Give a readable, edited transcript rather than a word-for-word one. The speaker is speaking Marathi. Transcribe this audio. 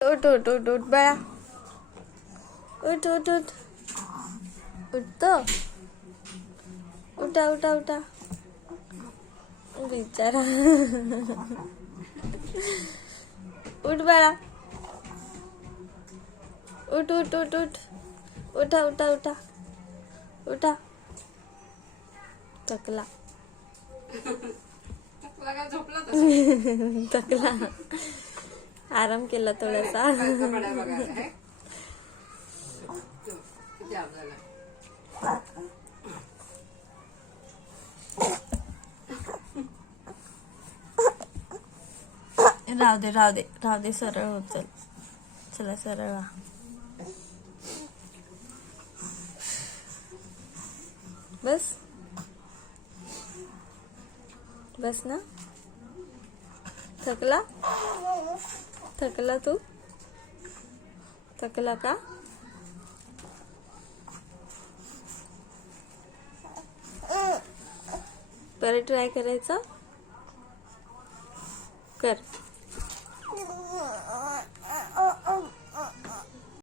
उठ उठ उठ उठ बाळा, उठ उठ उठ उठतो, उठा उठा उठा बिचारा. उठ बाळा, उठ उठ उठ उठ उठा उठा उठा उठा. थकला थकला, आराम केला थोडासा. राहू दे राहू दे राहू दे, सरळ होत चल. चला सरळ व्हा. बस बस ना. थकला थकला तू, थकला का? परत ट्राय करायचं, कर.